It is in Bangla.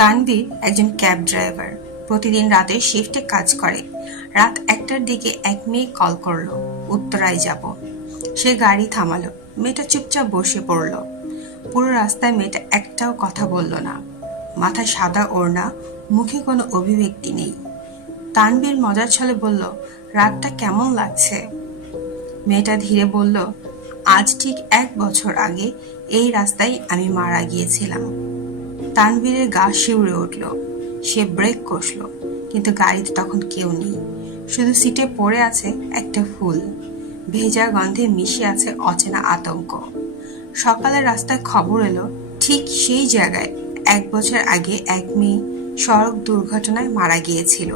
তানভীর একজন ক্যাব ড্রাইভার। প্রতিদিন রাতের শিফটে কাজ করে। রাত 1টার দিকে এক মেয়ে কল করলো, উত্তরায় যাব। সে গাড়ি থামালো। মেয়েটা চুপচাপ বসে পড়ল। পুরো রাস্তায় মেয়েটা একটাও কথা বলল না। মাথায় সাদা ওড়না, মুখে কোনো অভিব্যক্তি নেই। তানভীর মজার ছলে বলল, রাতটা কেমন লাগছে? মেয়েটা ধীরে বলল, আজ ঠিক 1 বছর আগে এই রাস্তায় আমি মারা গিয়েছিলাম। তানভীরের গা শিউরে উঠল। সে ব্রেক কষল, কিন্তু গাড়িতে তখন কেউ নেই। শুধু সিটে পড়ে আছে একটা ফুল। ভেজা গন্ধে মিশে আছে অচেনা আতঙ্ক। সকালে রাস্তায় খবর এলো, ঠিক সেই জায়গায় 1 বছর আগে এক মেয়ে সড়ক দুর্ঘটনায় মারা গিয়েছিল।